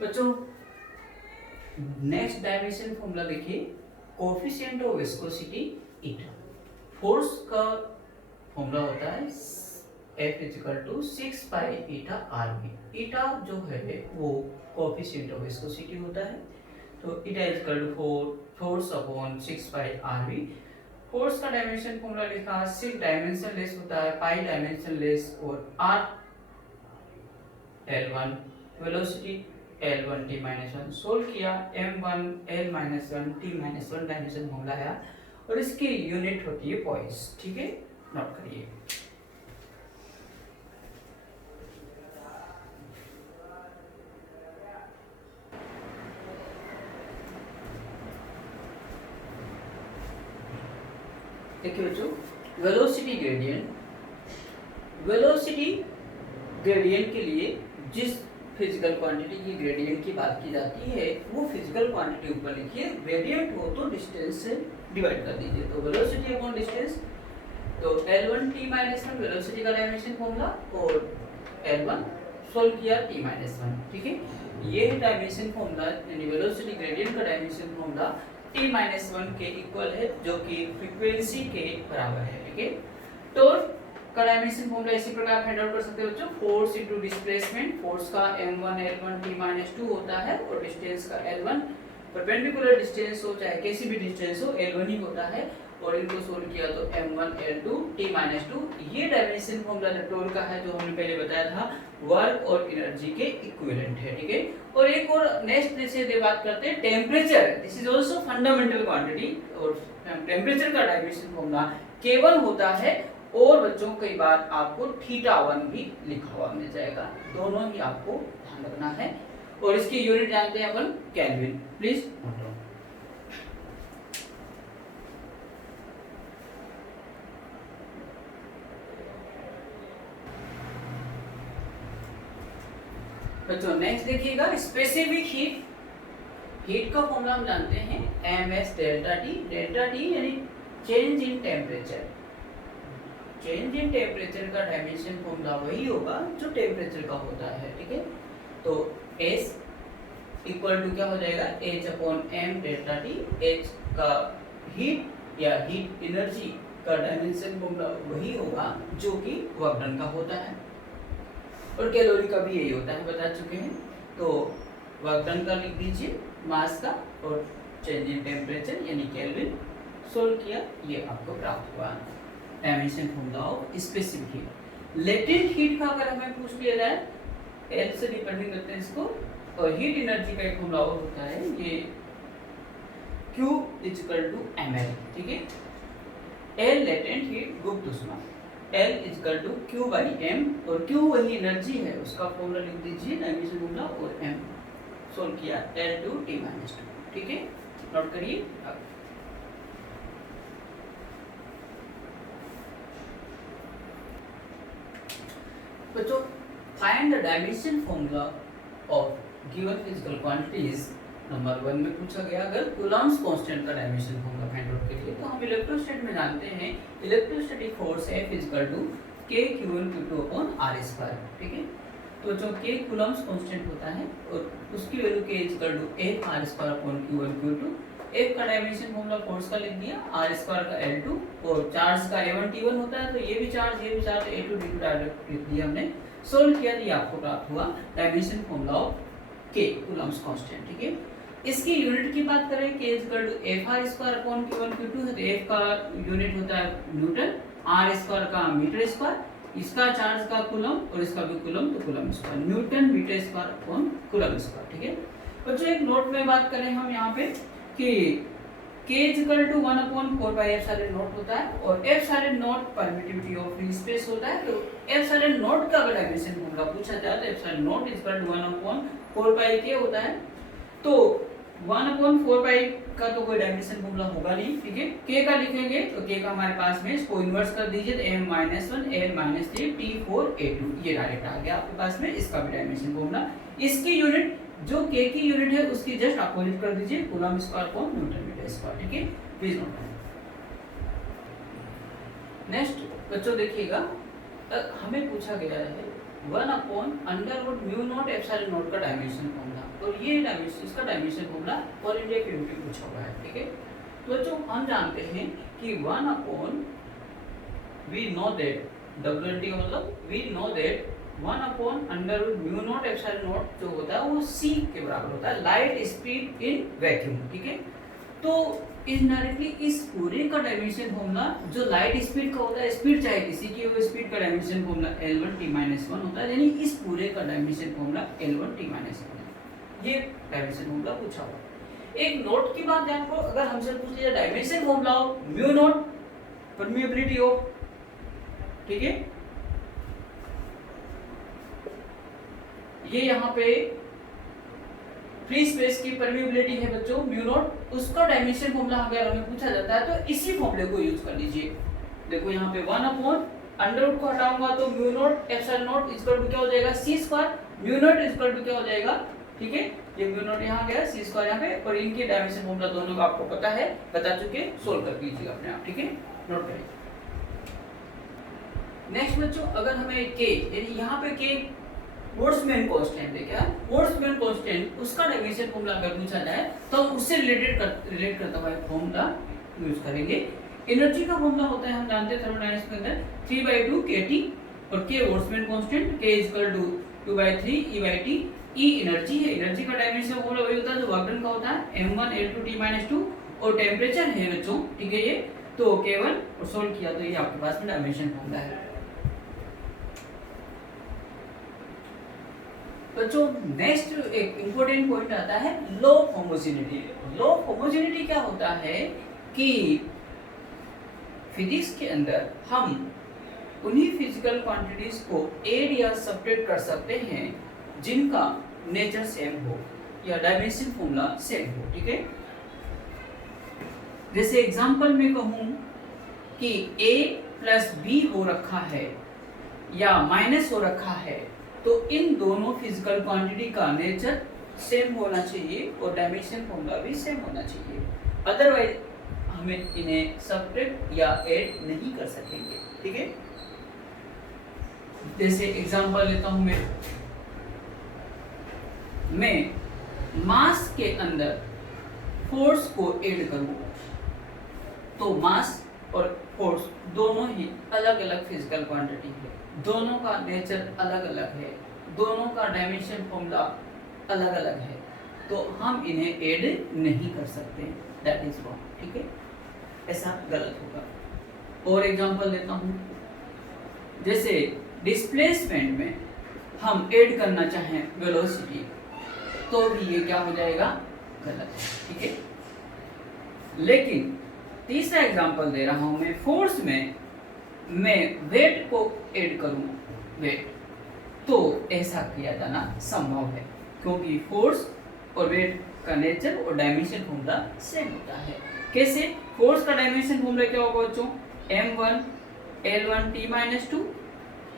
बच्चों next dimension formula देखिए, coefficient of viscosity eta. Force का फॉर्मूला होता है F equal to 6 pi eta R B. Eta जो है वो कोफिशिएंट ऑफ विस्कोसिटी होता है, तो eta equal to force upon 6 pi R B. Force का डायमेंशन फॉर्मूला लिखा, 6 डायमेंशन लेस होता है, पाई डायमेंशन लेस, और R L1 velocity L1 t minus 1 solve किया, M1 L minus 1 t minus 1 dimension formula है, और इसकी यूनिट होती है पॉइस। ठीक है, नोट करिए। देखिए बच्चों, वेलोसिटी ग्रेडियंट के लिए जिस फिजिकल क्वांटिटी की ग्रेडियंट की बात की जाती है वो फिजिकल क्वांटिटी ऊपर लिखिए, ग्रेडियंट हो तो डिस्टेंस से डिवाइड कर दीजिए, तो वेलोसिटी अपॉन डिस्टेंस, तो L1 t माइनस 1 वेलोसिटी का डायमेंशन फॉर्मूला, और L1 सोल्व किया t माइनस 1। ठीक है, ये है डायमेंशन फॉर्मूला, यानी वेलोसिटी ग्रेडियंट का डायमेंशन फॉर्मूला t माइनस 1 के इक्वल है, जो कि फ्रीक्वेंसी के बराबर है। ठीक है, टॉर्क का डायमेंशन फॉर्मूला इसी प्रकार फाइंड आउट कर सकते हो बच्चों, फोर्स इनटू डिस्प्लेसमेंट। फोर्स का m1 L1 t माइनस 2 होता है, और डिस्टेंस का L1 परपेंडिकुलर डिस्टेंस हो चाहे कैसी भी डिस्टेंस हो L1 ही होता है, और इनको सोल्व किया तो m1 L2 t माइनस 2। ये डायमेंशन फॉर्मूला जो टॉर्क का है, जो हमने पहले बताया था, वर्क और एनर्जी के इक्विवेलेंट है। ठीक है, और एक और नेक्स्ट जैसे बात करते हैं temperature, this is also fundamental quantity, और टेम्परेचर का डायमेंशन फॉर्मूला K1 होता है, और बच्चों कई बार आपको θ1 भी लिखा हुआ मिल जाएगा, दोनों ही आपको ध्यान रखना है, और इसकी यूनिट जानते हैं अपन केल्विन। Please note down. बच्चों नेक्स्ट देखिएगा, स्पेसिफिक हीट का फॉर्मूला हम जानते हैं ms डेल्टा टी यानी change in temperature. Change in temperature का डायमेंशन फॉर्मूला वही होगा जो टेम्परेचर का होता है। ठीक है, तो S इक्वल टू क्या हो जाएगा, H upon m delta T. H का हीट या हीट एनर्जी का डायमेंशन फॉर्मूला वही होगा जो कि वर्क डन का होता है, और कैलोरी का भी यही होता है, बता चुके हैं। तो वर्क डन का लिख दीजिए मास का, और चेंज इन टेम्परेचर यानी केल्विन, सोल्व किया, ये आपको प्राप्त हुआ dimension formula of specific heat. Latent heat का अगर हमें पूछ लिया जाए, L से रिप्रेजेंट करते हैं इसको, और हीट एनर्जी का एक फॉर्मूला और होता है ये Q इक्वल टू ml। ठीक है, L लेटेंट हीट गुप्त ऊष्मा, L equal to Q by m, और Q वही एनर्जी है, उसका फॉर्मूला लिख दीजिए डायमेंशन फॉर्मूला, और m सोल्व किया L2 t माइनस 2। ठीक है, नोट करिए। बच्चों find the dimension formula of given physical quantities, number 1 में पूछा गया अगर कूलम्ब्स कांस्टेंट का डायमेंशन फॉर्मूला फाइंड आउट करिए, तो हम इलेक्ट्रोस्टैटिक में जानते हैं electrostatic force F equal to K Q1 Q2 upon R square. ठीक है, तो जो K कूलम्ब्स कांस्टेंट होता है, और उसकी value K equal to F R square upon Q1 Q2। F का डायमेंशन फॉर्मूला फोर्स का लिख दिया, R स्क्वायर का L2, और चार्ज का A1 T1 होता है, तो ये भी चार्ज A2 D2 डायरेक्ट लिख दिया हमने, सोल्व किया तो ये आपको प्राप्त हुआ dimension formula of K coulomb's constant. ठीक है, इसकी यूनिट की बात करें, K equal to Fr square upon Q1 Q2 है, तो F का यूनिट होता है न्यूटन, R स्क्वायर का मीटर स्क्वायर, इसका चार्ज का कूलम और इसका भी कूलम, तो coulomb square, newton metre square upon coulomb square. ठीक है बच्चों, एक नोट में बात करें हम यहाँ पे कि K equal to 1 upon 4 pi epsilon naught होता है, और epsilon naught permittivity of free space होता है, तो एप्सिलॉन नॉट का अगर डायमेंशन फॉर्मूला पूछा जाए तो epsilon naught equal to 1 upon 4 pi K होता है, तो 1 अपॉन 4 पाई का तो कोई डायमेंशन फॉर्मूला होगा नहीं। ठीक है, K का लिखेंगे तो K का हमारे पास में, इसको इन्वर्स कर दीजिए तो m-1 l-3 T4 A2, ये डायरेक्ट आ गया आपके पास में, इसका भी डायमेंशन फॉर्मूला। इसकी यूनिट जो K की यूनिट है उसकी जस्ट अपोजिट कर दीजिए, coulomb square upon newton metre square. ठीक है, प्लीज नोट डाउन। नेक्स्ट बच्चों देखिएगा, हमें पूछा गया है 1/√μ0ε0 का डायमेंशन फॉर्मूला, और ये डायमेंशन, इसका डायमेंशन फॉर्मूला और इंडिया के यूपी पूछा हुआ है, ठीक है। तो जो हम जानते हैं कि वी नो दैट WLT मतलब वी नो दैट 1/√μ0ε0 जो होता है वो c के बराबर होता है, लाइट स्पीड इन वैक्यूम, ठीक है। तो इनडायरेक्टली इस पूरे का डायमेंशन फॉर्मूला जो लाइट स्पीड का होता है, स्पीड चाहे किसी की हो, स्पीड का डायमेंशन फॉर्मूला L1t-1 होता है, यानी इस पूरे का डायमेंशन फॉर्मूला L1t-1 है। ये डायमेंशन फॉर्मूला पूछा हुआ। एक नोट की बात ध्यान रखो, अगर हमसे पूछ लिया डायमेंशन फॉर्मूला हो μ0 परमीबिलिटी हो, ठीक है, ये यहाँ पे फ्री स्पेस की परमीबिलिटी है बच्चों μ0, उसका डायमेंशन फॉर्मूला अगर हमें पूछा जाता है तो इसी फॉर्मूले को यूज कर लीजिए। देखो यहाँ पे 1/√√ को हटाऊंगा तो μ0 ε0 इक्वल टू क्या हो जाएगा c स्क्वायर, μ0 इक्वल टू क्या हो जाएगा, ठीक है, ये μ0 यहाँ गया, c स्क्वायर यहाँ पे, और इनके डायमेंशन फॉर्मूला दोनों का आपको पता है, बता चुके, सोल्व कर लीजिएगा अपने आप, ठीक है, नोट करिए। नेक्स्ट बच्चों, अगर हमें k यानी यहाँ पे k बोल्ट्जमैन कांस्टेंट है, क्या बोल्ट्जमैन कांस्टेंट, उसका डायमेंशन फॉर्मूला अगर पूछा जाए तो उससे रिलेट करता हुआ एक फॉर्मूला यूज करेंगे। एनर्जी का फॉर्मूला होता है, हम जानते हैं थर्मोडायनामिक्स के अंदर 3/2 kT, और k Boltzmann constant, k = 2/3 E/T, E energy है, एनर्जी का डायमेंशन फॉर्मूला वही होता है जो वर्क डन का होता है, m1L2T-2, और टेंपरेचर है बच्चों, ठीक है, ये तो K1, और सोल्व किया तो ये आपके पास में डायमेंशन फॉर्मूला है। बच्चों नेक्स्ट एक इंपॉर्टेंट पॉइंट आता है लो होमोजेनिटी। लो होमोजेनिटी क्या होता है कि फिजिक्स के अंदर हम उन्हीं फिजिकल क्वांटिटीज को ऐड या सब्ट्रैक्ट कर सकते हैं जिनका नेचर सेम हो या डायमेंशन फॉर्मूला सेम हो, ठीक है। जैसे एग्जांपल में कहूं कि a + b हो रखा है या माइनस हो रखा है, तो इन दोनों फिजिकल क्वांटिटी का नेचर सेम होना चाहिए और डायमेंशन फॉर्मूला भी सेम होना चाहिए, अदरवाइज हमें इन्हें सब्ट्रैक्ट या ऐड नहीं कर सकेंगे, ठीक है। जैसे एग्जांपल लेता हूं मैं मास के अंदर फोर्स को ऐड करूं तो मास और फोर्स दोनों ही अलग अलग फिजिकल क्वांटिटी है, दोनों का नेचर अलग अलग है, दोनों का डायमेंशन फॉर्मूला अलग अलग है, तो हम इन्हें ऐड नहीं कर सकते, दैट इज रॉन्ग, ठीक है, ऐसा गलत होगा। और एग्जांपल देता हूं, जैसे डिस्प्लेसमेंट में हम ऐड करना चाहें वेलोसिटी, तो भी ये क्या हो जाएगा, गलत है, ठीक है। लेकिन तीसरा एग्जांपल दे रहा हूं मैं, फोर्स में मैं वेट को ऐड करूं, वेट, तो ऐसा किया जाना संभव है क्योंकि फोर्स और वेट का नेचर और डायमेंशन फॉर्मूला सेम होता है। कैसे? फोर्स का डायमेंशन फॉर्मूला क्या होगा बच्चों, m1L1T-2,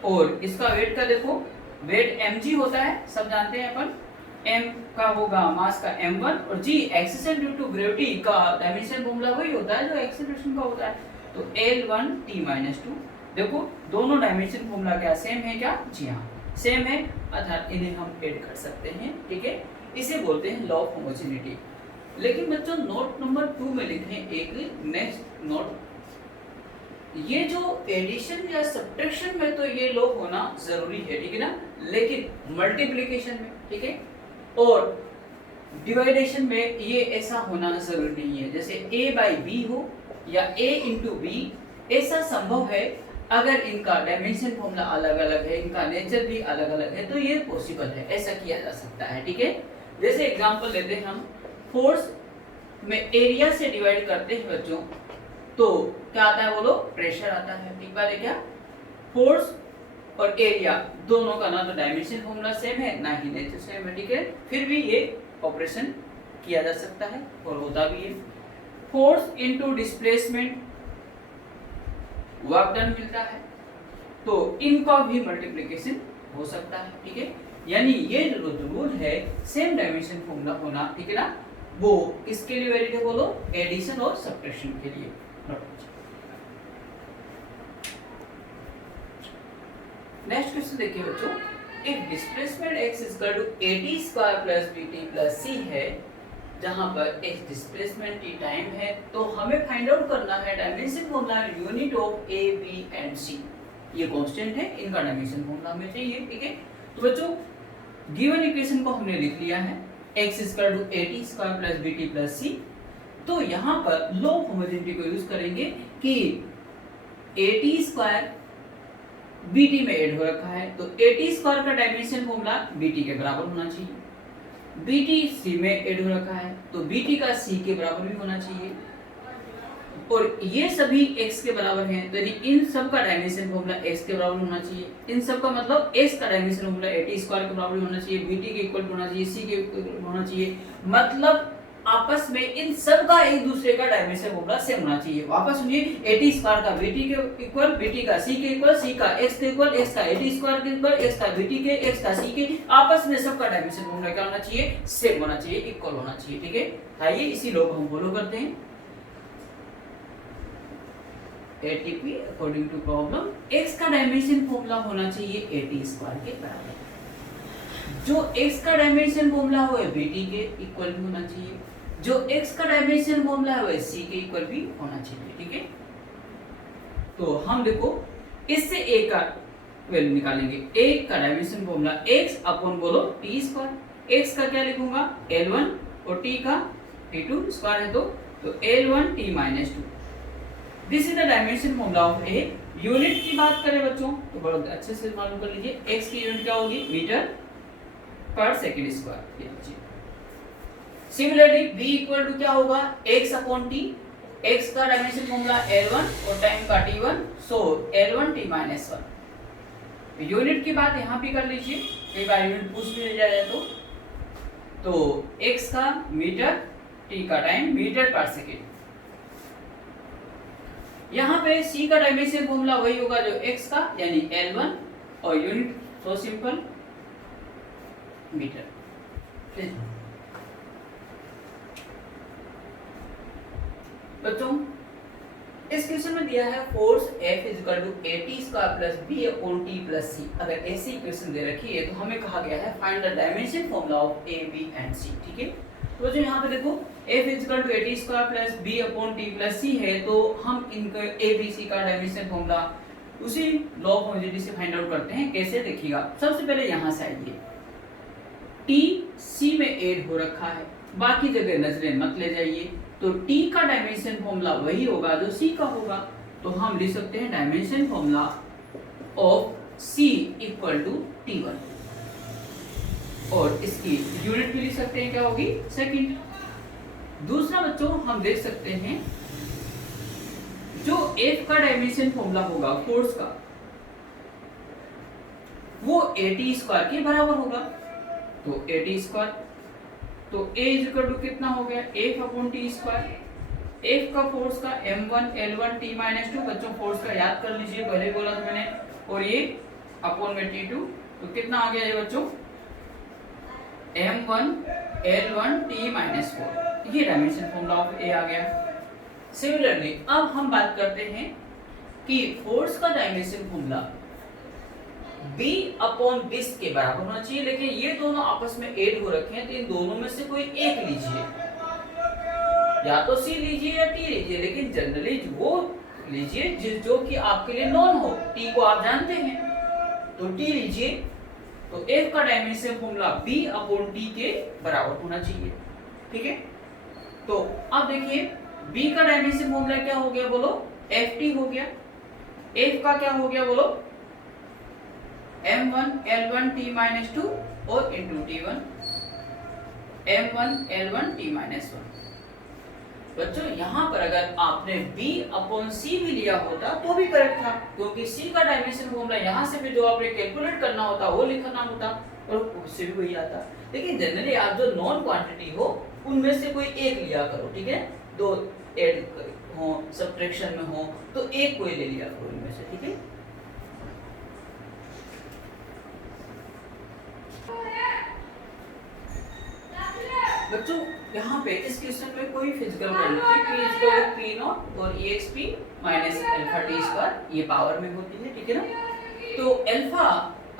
और इसका वेट का देखो, वेट mg होता है, सब जानते हैं अपन, m का होगा मास का m1, और g acceleration due to gravity का डायमेंशन फॉर्मूला वही होता है जो एक्सेलरेशन का होता है, तो L1T-2। देखो दोनों डायमेंशन फॉर्मूला क्या सेम है, क्या, जी हाँ सेम है, अर्थात इन्हें हम ऐड कर सकते हैं, ठीक है, इसे बोलते हैं लॉ ऑफ होमोजेनिटी। लेकिन बच्चों नोट नंबर 2 में लिखें एक नेक्स्ट नोट, ये जो एडिशन या सब्ट्रैक्शन में तो ये लॉ होना जरूरी है, ठीक है ना, लेकिन मल्टीप्लिकेशन में, ठीक है, और डिवाइडेशन में ये ऐसा होना जरूरी नहीं है। जैसे a/b हो या a/b, ऐसा संभव है अगर इनका डायमेंशन फॉर्मूला अलग अलग है, इनका नेचर भी अलग अलग है, तो ये पॉसिबल है, ऐसा किया जा सकता है, ठीक है। जैसे एग्जांपल लेते हैं हम, फोर्स में एरिया से डिवाइड करते हैं बच्चों, तो क्या आता है बोलो, प्रेशर आता है, ठीक बात है क्या। फोर्स और एरिया दोनों का ना तो डायमेंशन फॉर्मूला सेम है ना ही नेचर सेम है, ठीक है, फिर भी ये ऑपरेशन किया जा सकता है और होता भी है। Force into displacement work done मिलता है, तो इनका भी मल्टीप्लिकेशन हो सकता है, ठीक है। यानी ये जो रूल है सेम डायमेंशन फॉर्मूला होना, ठीक है ना, वो किसके लिए वैलिड है बोलो, एडिशन और सब्ट्रैक्शन के लिए। नेक्स्ट क्वेश्चन देखिए बच्चों, एक displacement x equal to at square plus bt plus c है, जहां पर x डिस्प्लेसमेंट t टाइम है, तो हमें फाइंड आउट करना है dimension formula unit of a b and c। ये कांस्टेंट है, इनका डायमेंशन फॉर्मूला हमें चाहिए, ठीक है। तो बच्चों गिवन इक्वेशन को हमने लिख लिया है, x equal to at square plus bt plus c। तो यहाँ पर लॉ ऑफ होमोजेनिटी को यूज करेंगे कि at स्क्वायर bt में ऐड हो रखा है, तो at स्क्वायर का डायमेंशन फॉर्मूला bt के बराबर होना चाहिए। bt c में ऐड हो रखा है, तो bt का c के बराबर भी होना चाहिए। और ये सभी x के बराबर हैं, तो यानी इन सब का डायमेंशन फॉर्मूला x के बराबर होना चाहिए। इन सब का मतलब x का डायमेंशन फॉर्मूला at स्क्वायर के बराबर होना चाहिए, bt के इक्वल होना चाहिए, c के इक्वल होना चाहिए। मतलब आपस में इन सब का एक दूसरे का डायमेंशन फॉर्मूला सेम होना चाहिए। वापस सुनिए, at स्क्वायर का bt के इक्वल, bt का c के इक्वल, c का x के इक्वल, x का at स्क्वायर के इक्वल, x का bt के, x का c के, आपस में सब का डायमेंशन फॉर्मूला क्या होना चाहिए? सेम होना चाहिए, इक्वल होना चाहिए, ठीक है। आइए इसी लॉ को हम फॉलो करते हैं। ATP according to problem, x का डायमेंशन फॉर्मूला होना चाहिए at स्क्वायर के बराबर। जो x का डायमेंशन फॉर्मूला हो bt के इक्वल भी होना चाहिए, जो x का डायमेंशन फॉर्मूला है c के इक्वल भी होना चाहिए, ठीक है। तो हम देखो इससे a का वैल्यू निकालेंगे। a का डायमेंशन फॉर्मूला x अपॉन बोलो t स्क्वायर। x का क्या लिखूंगा? l1 और t का t2 स्क्वायर है, तो l1 t minus 2। This is the dimension formula of a। Unit की बात करें बच्चों तो बहुत अच्छे से मालूम कर लीजिए, x की यूनिट क्या होगी? मीटर पर second square. Similarly b equal to क्या होगा? x upon t। x का डायमेंशन फॉर्मूला l1 और टाइम का t1, सो l1 t माइनस 1। यूनिट की बात यहाँ भी कर लीजिए, कई बार यूनिट पूछ भी जाए तो x का मीटर, t का टाइम, मीटर पर सेकंड। यहाँ पे c का डायमेंशन फॉर्मूला वही होगा जो x का, यानी l1, और यूनिट सो सिंपल मीटर। बच्चों इस क्वेश्चन में दिया है force F equal to at square plus b upon t plus c। अगर ऐसी इक्वेशन दे रखी है तो हमें कहा गया है find the dimension formula of a b and c, ठीक है। तो जो यहाँ पे देखो F equal to at square plus b upon t plus c है, तो हम इनका a b c का डायमेंशन फॉर्मूला उसी लॉ ऑफ होमोजेनिटी से फाइंड आउट करते हैं। कैसे देखिएगा, सबसे पहले यहाँ से आइए, t c में ऐड हो रखा है, बाकी जगह नजरें मत ले जाइए। तो t का डायमेंशन फॉर्मूला वही होगा जो c का होगा, तो हम लिख सकते हैं dimension formula of c equal to t1, और इसकी यूनिट भी लिख सकते हैं, क्या होगी? सेकंड। दूसरा बच्चों हम देख सकते हैं जो f का डायमेंशन फॉर्मूला होगा फोर्स का, वो at स्क्वायर के बराबर होगा। तो at स्क्वायर, तो a इक्वल टू कितना हो गया? f upon t square. f का फोर्स का m1 l1 t माइनस 2, बच्चों फोर्स का याद कर लीजिए, पहले बोला था मैंने, और ये अपॉन में t2, तो कितना आ गया ये बच्चों? m1 l1 t minus 4। ये डायमेंशन फॉर्मूला ऑफ a आ गया। सिमिलरली अब हम बात करते हैं कि फोर्स का डायमेंशन फॉर्मूला b अपॉन बिस के बराबर होना चाहिए, लेकिन ये दोनों आपस में ऐड हो रखे हैं, तो इन दोनों में से कोई एक लीजिए, या तो c लीजिए या t लीजिए, लेकिन जनरली वो लीजिए जो कि आपके लिए नॉन हो। t को आप जानते हैं, तो t लीजिए। तो f का dimension formula b upon t के बराबर होना चाहिए, ठीक है। तो अब देखिए b का डायमेंशन फॉर्मूला क्या हो गया बोलो? ft हो गया। f का क्या हो गया बोलो? m1 l1 t माइनस 2 और into t1 m1 l1 t minus 1। बच्चों यहाँ पर अगर आपने b अपॉन c भी लिया होता तो भी करेक्ट था, क्योंकि c का डायमेंशन फॉर्मूला यहाँ से भी जो आपने कैलकुलेट करना होता वो लिखना होता, और उससे भी वही आता। लेकिन जनरली आप जो नॉन क्वांटिटी हो उनमें से कोई एक लिया करो, ठीक है। दो ऐड हो, सब्ट्रैक्शन में हो, तो एक कोई ले लिया करो इनमें से, ठीक है। बच्चों यहाँ पे इस क्वेश्चन में कोई फिजिकल क्वांटिटी p नॉट और exp minus alpha t square ये पावर में होती है, ठीक है ना। तो अल्फा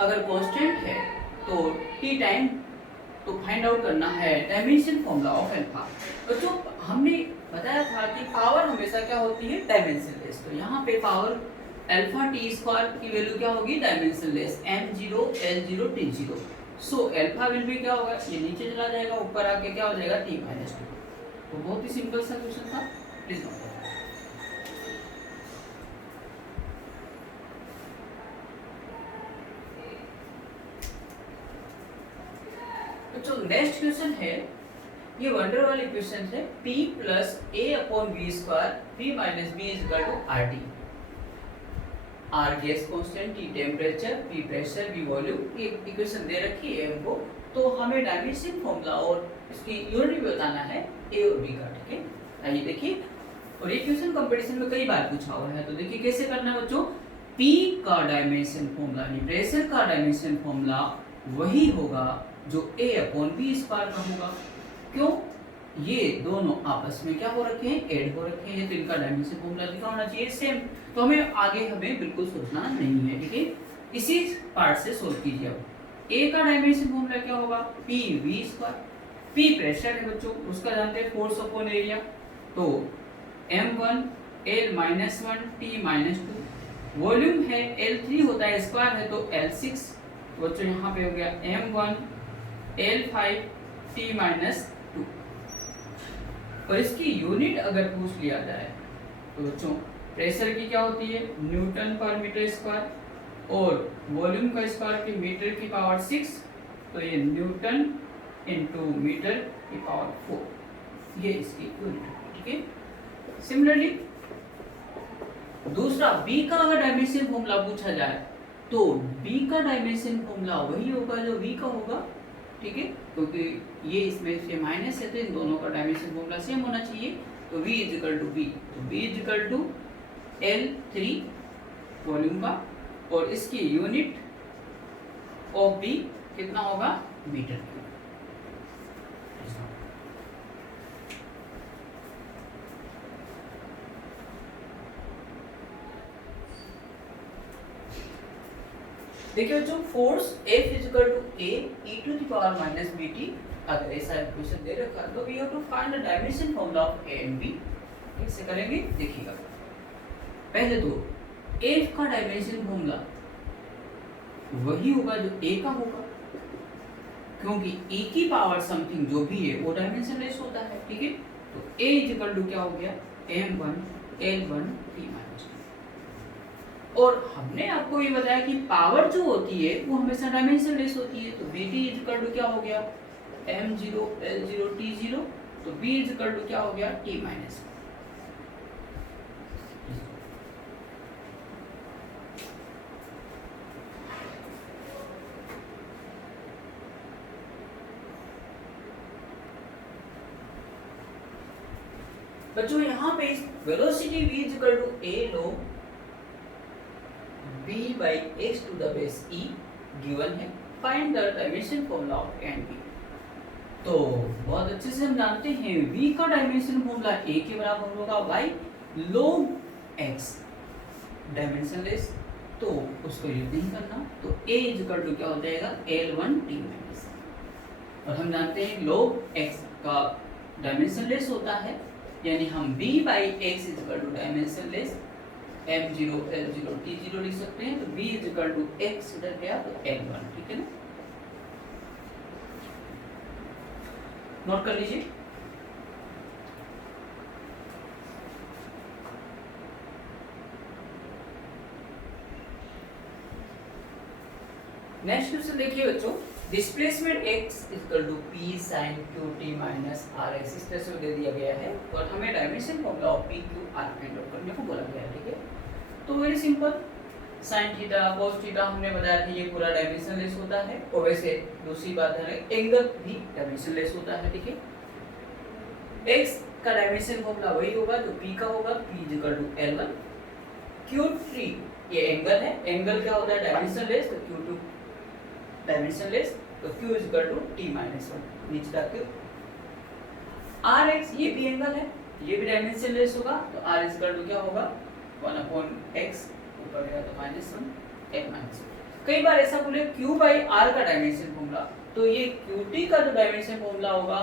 अगर कांस्टेंट है तो टी टाइम, तो फाइंड आउट करना है डायमेंशन फॉर्मूला ऑफ अल्फा। तो जो हमने बताया था कि पावर हमेशा क्या होती है, डायमेंशनलेस। तो यहाँ पे पावर अल्फा टी स्क्वायर की वैल्यू क्या होगी, dimensionless, m0 l0 t0। So alpha will भी क्या होगा, ये नीचे चला जाएगा, ऊपर आके क्या हो जाएगा t-2। तो बहुत ही सिंपल सा क्वेश्चन था, प्लीज नोट। तो नेक्स्ट क्वेश्चन है, ये वंडर वाली क्वेश्चन है, p plus a upon v square p minus b is equal to RT। R gas constant, T temperature, P pressure, V volume, ये इक्वेशन दे रखी है हमको। तो हमें डायमेंशन फॉर्मूला और इसकी यूनिट भी बताना है A और B का, ठीक है। आइए देखिए, और ये क्वेश्चन कंपटीशन में कई बार पूछा हुआ है। तो देखिए कैसे करना है बच्चों, P का डायमेंशन फॉर्मूला यानी प्रेशर का डायमेंशन फॉर्मूला वही होगा जो A अपॉन B स्क्वायर का होगा। क्यों, ये दोनों आपस में क्या हो रखे हैं, ऐड हो रखे हैं, तो इनका डायमेंशन फॉर्मूला लिखा होना चाहिए सेम। तो हमें बिल्कुल सोचना नहीं है, ठीक है। इसी पार्ट से सोल्व कीजिए। अब A का डायमेंशन फॉर्मूला क्या होगा, PV स्क्वायर। P प्रेशर है बच्चों, उसका जानते हैं फोर्स अपॉन एरिया, तो M1 L-1 T-2। वॉल्यूम है L3 होता है, स्क्वायर है तो L6। बच्चों यहाँ पे हो गया M1 L5 T-2। और इसकी यूनिट अगर पूछ लिया जाए तो बच्चों प्रेशर की क्या होती है, न्यूटन पर मीटर स्क्वायर, और वॉल्यूम का स्क्वायर की मीटर की पावर 6, तो ये न्यूटन इनटू मीटर की पावर 4, ये इसकी यूनिट है, ठीक है। सिमिलरली दूसरा B का अगर डायमेंशन फॉर्मूला पूछा जाए तो B का डायमेंशन फॉर्मूला वही होगा जो V का होगा, ठीक है, क्योंकि ये इसमें से माइनस है तो इन दोनों का डायमेंशन फॉर्मूला सेम होना चाहिए। तो V is equal to B, तो V is equal to L3 volume का, और इसकी यूनिट ऑफ B कितना होगा, मीटर क्यूब। देखिए बच्चों, force F is equal to A e to the power minus bt। अगर ऐसा इक्वेशन दे रखा तो we have to find the dimension formula of A and B। कैसे करेंगे देखिएगा। पहले तो F का डायमेंशन फॉर्मूला वही होगा जो A का होगा, क्योंकि E की पावर समथिंग जो भी है वो डायमेंशनलेस होता है, ठीक है। तो A इज इक्वल टू क्या हो गया, M1 L1 T-2। और हमने आपको ये बताया कि पावर जो होती है वो हमेशा डायमेंशनलेस होती है। तो BT इज इक्वल टू क्या हो गया, M0 L0 T0। तो B इज इक्वल टू क्या हो गया, T-1। बच्चों यहाँ पे velocity V is equal to A log b by x to the base e given है। Find the dimension formula of A and B। तो बहुत अच्छे से हम जानते हैं v का डायमेंशन फॉर्मूला a के बराबर होगा y log x, डायमेंशनलेस, तो उसको यूज नहीं करना। तो a इज इक्वल टू क्या हो जाएगा, L1 T-। और हम जानते हैं log x का डायमेंशनलेस होता है, यानी हम b by x is equal to dimensionless M0 L0 T0 लिख सकते हैं। तो B is equal to x इधर गया तो L1, ठीक है ना, नोट कर लीजिए। नेक्स्ट क्वेश्चन देखिए बच्चों, displacement x equal to p sin qt minus rx इस तरह से दे दिया गया है, और हमें dimension formula of p q r find out करने को बोला गया है, ठीक है। तो very simple, sin theta cos theta हमने बताया था ये पूरा डायमेंशनलेस होता है, और वैसे दूसरी बात है एंगल भी डायमेंशनलेस होता है, ठीक है। x का डायमेंशन फॉर्मूला वही होगा जो p का होगा, p is equal to L1। q3 ये एंगल है, एंगल क्या होता है डायमेंशनलेस, तो q2 डायमेंशनलेस, तो q is equal to t-1 नीचे का q। rx ये भी एंगल है, ये भी डायमेंशनलेस होगा, तो r इज इक्वल टू क्या होगा, 1/x ऊपर गया तो -1 f-1। कई बार ऐसा बोले Q बाई आर का डायमेंशन फॉर्मूला, तो ये QT का जो डायमेंशन फॉर्मूला होगा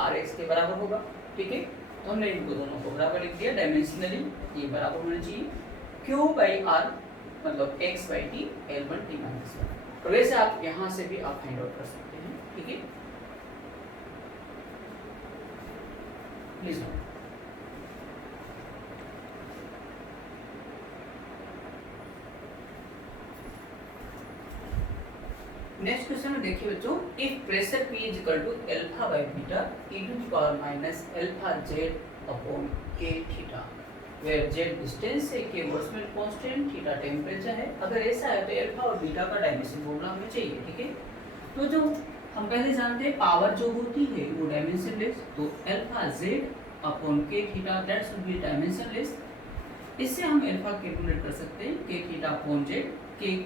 RX के बराबर होगा, ठीक है। तो हमने इनको दोनों को बराबर लिख दिया, डायमेंशनली ये बराबर होना चाहिए Q बाई आर मतलब x by T L1 T minus 1। तो वैसे आप यहाँ से भी आप फाइंड आउट कर सकते हैं, ठीक है। Please note. नेक्स्ट क्वेश्चन में देखिए बच्चों, if pressure P is equal to alpha by beta e to the power minus alpha z upon k theta, where z distance है, k Boltzmann constant, theta temperature है। अगर ऐसा है तो alpha और बीटा का डायमेंशन फॉर्मूला हमें चाहिए, ठीक है। तो जो हम पहले जानते हैं पावर जो होती है वो डायमेंशनलेस, तो alpha z upon k theta that's will be dimensionless. इससे हम अल्फा कैलकुलेट कर सकते हैं k theta upon z, k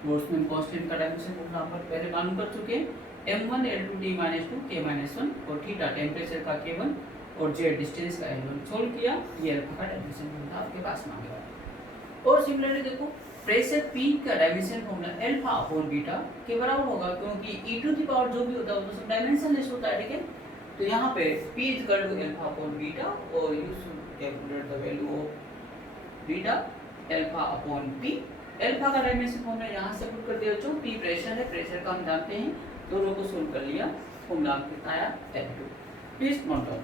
Boltzmann constant का डायमेंशन फॉर्मूला हम पहले मालूम कर चुके हैं, m1 L2 t minus 2 k minus 1 और थीटा टेंपरेचर का k1 और z डिस्टेंस का l1 सोल्व किया, ये अल्फा का डायमेंशन फॉर्मूला आपके पास मांगा। और सिमिलरली देखो प्रेशर P का dimension formula alpha upon beta के बराबर होगा, क्योंकि e टू द पावर जो भी होता है वो सब डायमेंशनलेस होता है, ठीक है। तो यहाँ पे P is equal to alpha upon beta और you should calculate the value of beta alpha upon P। Alpha का डायमेंशन फॉर्मूला यहाँ से पुट कर दिया बच्चों, P प्रेशर है, प्रेशर का हम जानते हैं, दोनों को सोल्व कर लिया, फॉर्मूला कितना आया L2। Please note down.